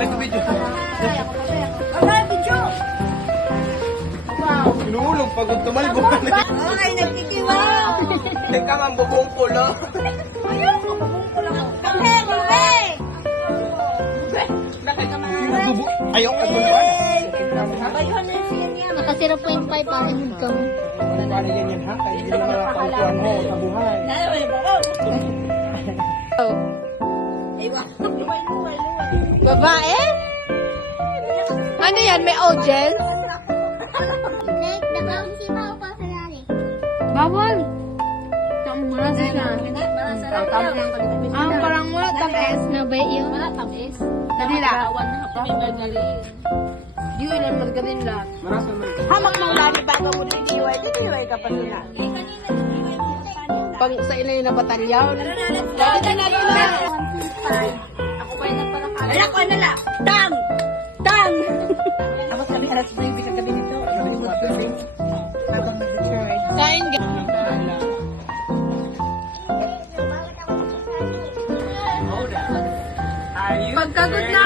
nag-video. Wala, video. Inuulog pagod tumalbo. Ay, nagkikiwaw. Teka nga, bubong ko lang. Ayaw, mabubong ko lang. Bube, bube. Ayaw ka ba? Bayuhan na siya niya. Naka 0.5 para income. Paano yan ha? Kaya hindi naman nakapagpuan mo sa buhay. Ay, bako. Aywa. Luway, luway, luway. Babae? Ano yan? May audience? Like, nakakasipaw pa sa nani. Bawal. Saan mo na siya? Parang wala tamis na ba yun? Wala tamis. Dalila. Awan na hapon may magaling. Di yun ang margarin lang. Marasa man. Hamak mo lani bago mo din diway ka pa sila. Eh, kanina diway mo sa kanina. Pag sa inay na batalyaw. Dati na lang. Ako pa yung nagpalakad. Wala ko na lang. Tang! Tang! Tapos kami alas 9 kagabi nito. Kain ka. Pagkagod na